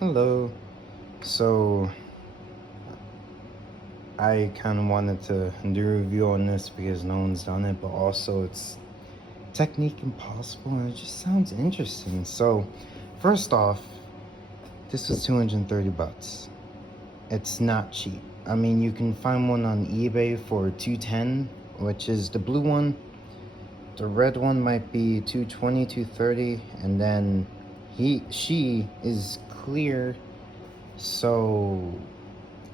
Hello. So I kind of wanted to do a review on this because no one's done it, but also it's technique impossible and it just sounds interesting. So first off, this was 230 bucks. It's not cheap. I mean, you can find one on eBay for 210, which is the blue one. The red one might be 220, 230, and then she is clear. So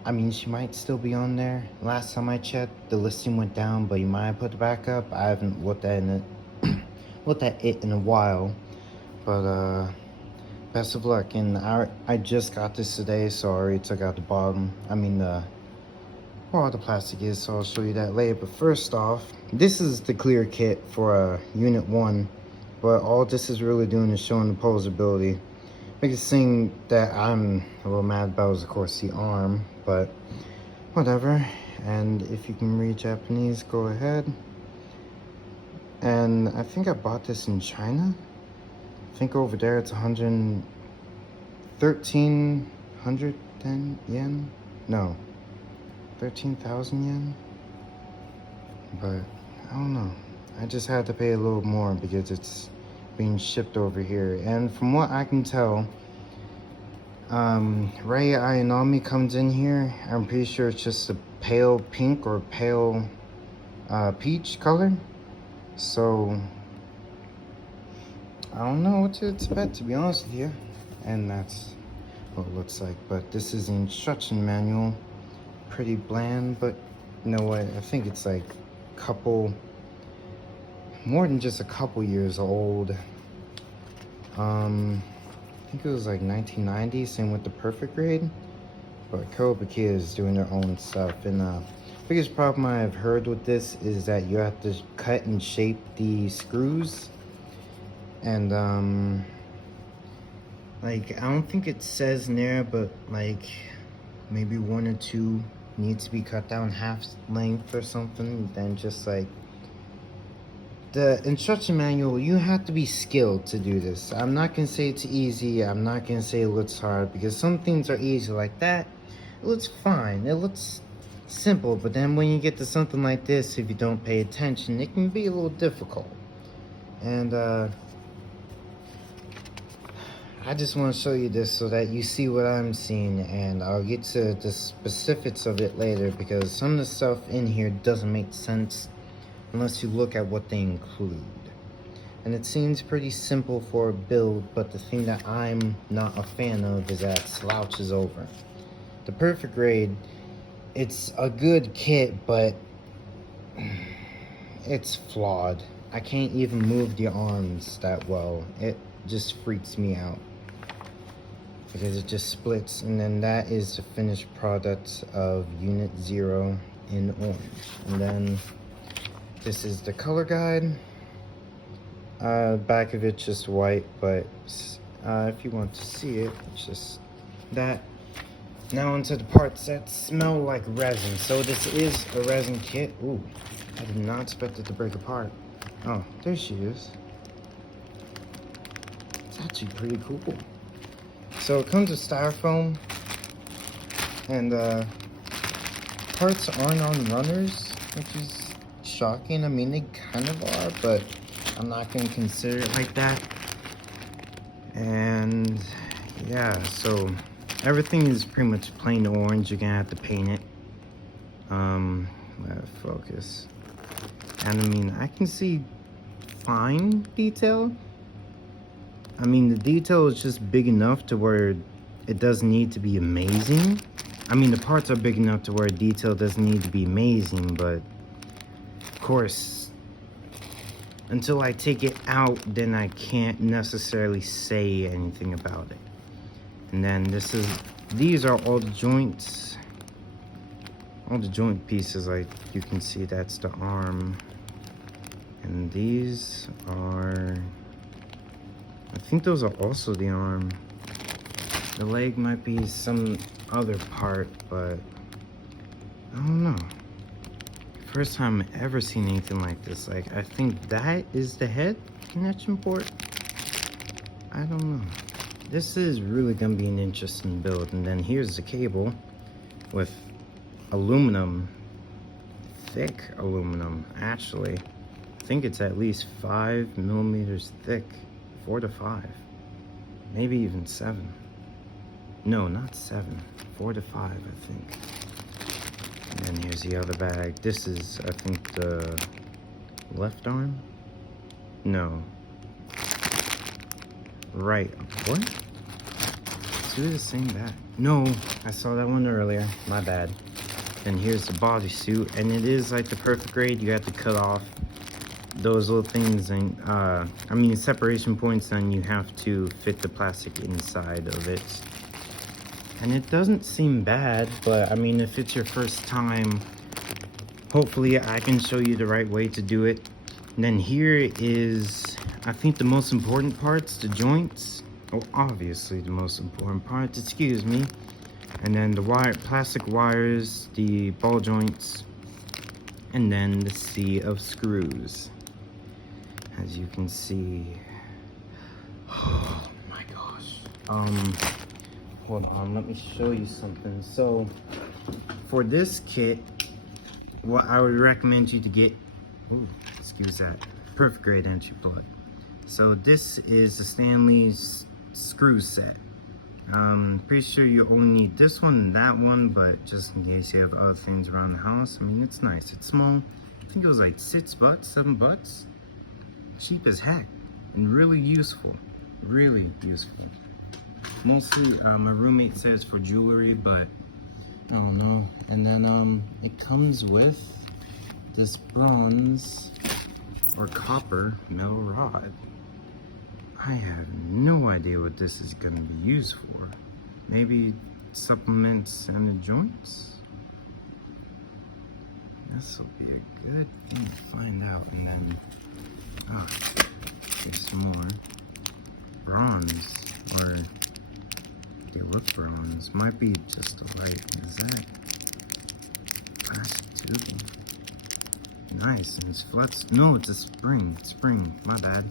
I mean, she might still be on there. Last time I checked, the listing went down, but you might have put it back up. I haven't looked at it in a while. But best of luck. And I just got this today, so I already took out the bottom. I mean the all the plastic is, so I'll show you that later. But first off, this is the clear kit for Unit 1. But all this is really doing is showing the posability. Biggest thing that I'm a little mad about is, of course, the arm, but whatever. And if you can read Japanese, go ahead. And I think I bought this in China. I think over there it's 113 yen? No, 13,000 yen? But I don't know. I just had to pay a little more because it's being shipped over here. And from what I can tell, Ray Ayanami comes in here. I'm pretty sure it's just a pale pink or pale peach color. So I don't know what to expect, to be honest with you. And that's what it looks like. But this is the instruction manual. Pretty bland, but you know what? I think it's like more than just a couple years old. I think it was like 1990, same with the perfect grade. But Kotobukiya is doing their own stuff. And biggest problem I've heard with this is that you have to cut and shape the screws. And like, I don't think it says in there, but like maybe one or two needs to be cut down half length or something. Then just like the instruction manual, you have to be skilled to do this. I'm not gonna say it's easy. I'm not gonna say it looks hard, because some things are easy like that. It looks fine. It looks simple, but then when you get to something like this, if you don't pay attention, it can be a little difficult. And I just want to show you this so that you see what I'm seeing, and I'll get to the specifics of it later, because some of the stuff in here doesn't make sense unless you look at what they include. And it seems pretty simple for a build, but the thing that I'm not a fan of is that it slouches over. The perfect grade, it's a good kit, but it's flawed. I can't even move the arms that well. It just freaks me out because it just splits. And then that is the finished product of Unit 0 in orange. And then this is the color guide. Back of it's just white, but if you want to see it, it's just that. Now into the parts that smell like resin. So this is a resin kit. Ooh, I did not expect it to break apart. Oh, there she is. It's actually pretty cool. So it comes with styrofoam, and parts aren't on runners, which is shocking. I mean, they kind of are, but I'm not going to consider it like that. And yeah, so everything is pretty much plain orange. You're going to have to paint it. Focus. And I mean, I can see fine detail. I mean, the detail is just big enough to where it doesn't need to be amazing. I mean, the parts are big enough to where detail doesn't need to be amazing, but of course, until I take it out, then I can't necessarily say anything about it. And then these are all the joints. All the joint pieces, like you can see, that's the arm. And these are, I think those are also the arm. The leg might be some other part, but I don't know. First time I've ever seen anything like this. Like, I think that is the head connection port. I don't know. this is really gonna be an interesting build. And then here's the cable with aluminum, thick aluminum. Actually, I think it's at least 5 millimeters thick, 4 to 5, maybe even 7. No, not 7, 4 to 5, I think. And then here's the other bag. This is, I think, the left arm? No. Right. What? Two the same bag. No, I saw that one earlier. My bad. And here's the bodysuit, and it is like the perfect grade. You have to cut off those little things, and I mean separation points, and you have to fit the plastic inside of it. And it doesn't seem bad, but I mean, if it's your first time, hopefully I can show you the right way to do it. And then here is, I think, the most important parts, the joints. Oh, obviously the most important parts, excuse me. And then the plastic wires, the ball joints, and then the sea of screws. As you can see. Oh my gosh. Hold on, let me show you something. So, for this kit, what I would recommend you to get, ooh, excuse that, perfect grade entry plug. So this is the Stanley's screw set. Pretty sure you only need this one and that one, but just in case you have other things around the house, I mean, it's nice, it's small. I think it was like $6, $7. Cheap as heck, and really useful, really useful. Mostly, my roommate says for jewelry, but I don't know. And then it comes with this bronze or copper metal rod. I have no idea what this is gonna be used for. Maybe supplements and joints? This will be a good thing to find out. And then, here's some more. Bronze, or they look bronze. Might be just a light. Is that plastic tubing? Nice, and it's flex. No, it's a spring. Spring, my bad.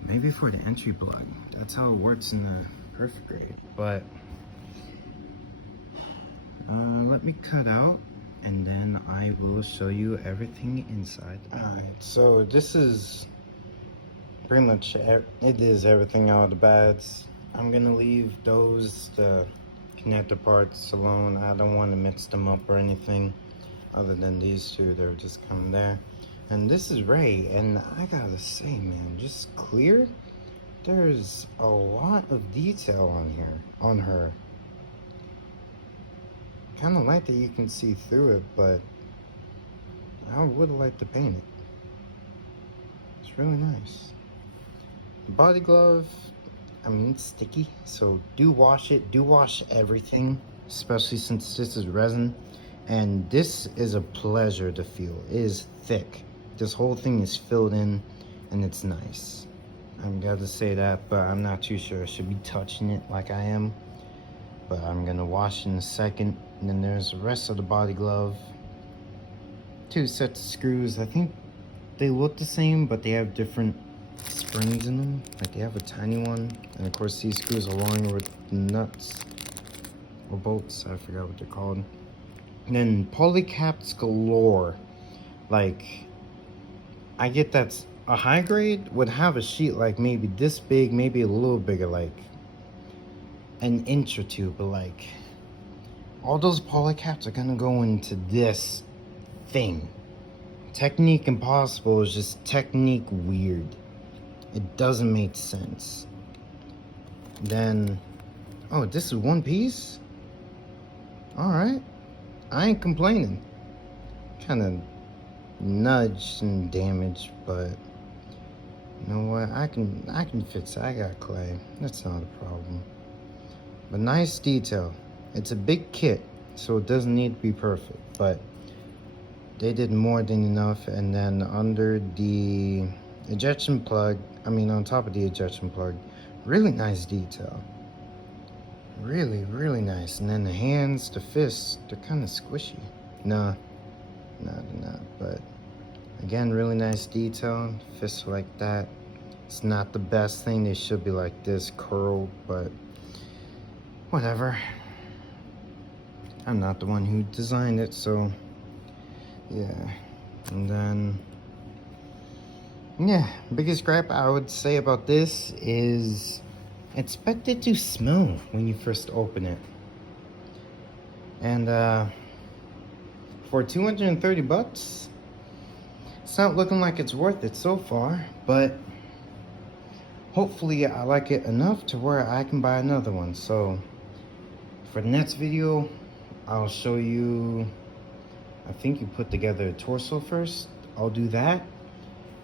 Maybe for the entry plug. That's how it works in the perfect grade. But let me cut out, and then I will show you everything inside. Alright, so this is pretty much it is everything out of the bags. I'm gonna leave those, the connector parts, alone. I don't want to mix them up or anything. Other than these two, they're just coming there. And this is Ray, and I gotta say, man, just clear. There's a lot of detail on here, on her. Kind of like that you can see through it, but I would like to paint it. It's really nice. The body glove, I mean, it's sticky, so do wash it. Do wash everything, especially since this is resin. And this is a pleasure to feel. It is thick. This whole thing is filled in, and it's nice. I'm glad to say that, but I'm not too sure I should be touching it like I am. But I'm gonna wash in a second. And then there's the rest of the body glove. 2 sets of screws. I think they look the same, but they have different springs in them. Like they have a tiny one, and of course these screws are longer with nuts or bolts. I forgot what they're called. And then polycaps galore. Like, I get that's a high grade would have a sheet like maybe this big, maybe a little bigger, like an inch or two, but like all those polycaps are gonna go into this thing. Technique Impossible is just technique weird. It doesn't make sense. Then, oh, this is one piece? Alright. I ain't complaining. Kind of nudged and damaged, but you know what? I can fix it. I got clay. That's not a problem. But nice detail. It's a big kit, so it doesn't need to be perfect, but they did more than enough. And then under the ejection plug, I mean on top of the ejection plug, really nice detail. Really, really nice. And then the hands, the fists, they're kind of squishy. Nah, they're not. But again, really nice detail. Fists like that. It's not the best thing. They should be like this, curled, but whatever. I'm not the one who designed it, so yeah. And then, yeah, biggest gripe I would say about this is expect it to smell when you first open it. And for 230 bucks, it's not looking like it's worth it so far, but hopefully I like it enough to where I can buy another one. So for the next video, I'll show you, I think you put together a torso first. I'll do that,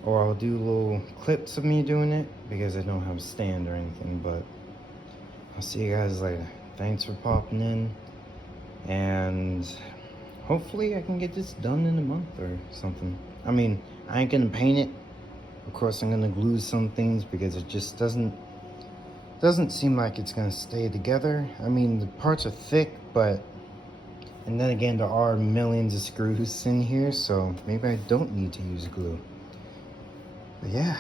or I'll do little clips of me doing it because I don't have a stand or anything, but I'll see you guys later. Thanks for popping in, and hopefully I can get this done in a month or something. I mean, I ain't gonna paint it. Of course, I'm gonna glue some things because it just doesn't seem like it's gonna stay together. I mean, the parts are thick, but, and then again, there are millions of screws in here, so maybe I don't need to use glue. But yeah.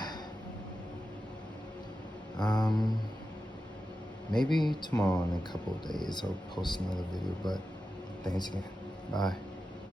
Maybe tomorrow in a couple of days I'll post another video, but thanks again. Bye.